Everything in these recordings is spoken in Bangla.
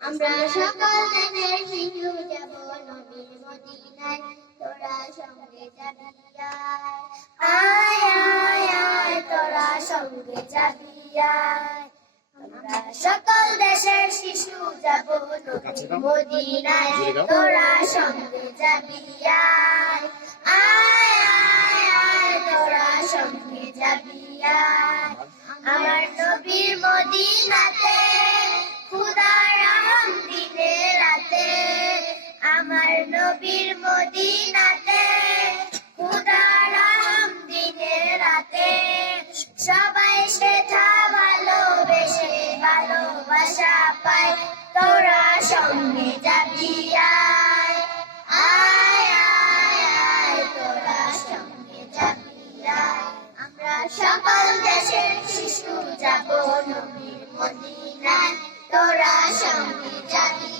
আমরা সকল শিশু যাব, নবীর মদিনায় তোরা সঙ্গে যাবি। আয় আয় আয়, তোরা সঙ্গে যাবি। সকল দেশের শিশু যাব, নবীর মদিনায় তোরা সঙ্গে যাবি। আয় আমার নবীর মদিনাতে, খুদার দিনে রাতে। আমার নবীর মদিনাতে, খুদার দিনে রাতে। সবাই সেটা ভালোবেসে, ভালোবাসা পায়। তোরা সঙ্গে যাবি, আয়। আয়। আমরা সকল দেশের যাব নবীর মদিনায়। তোরা সঙ্গে যাবি।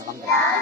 啊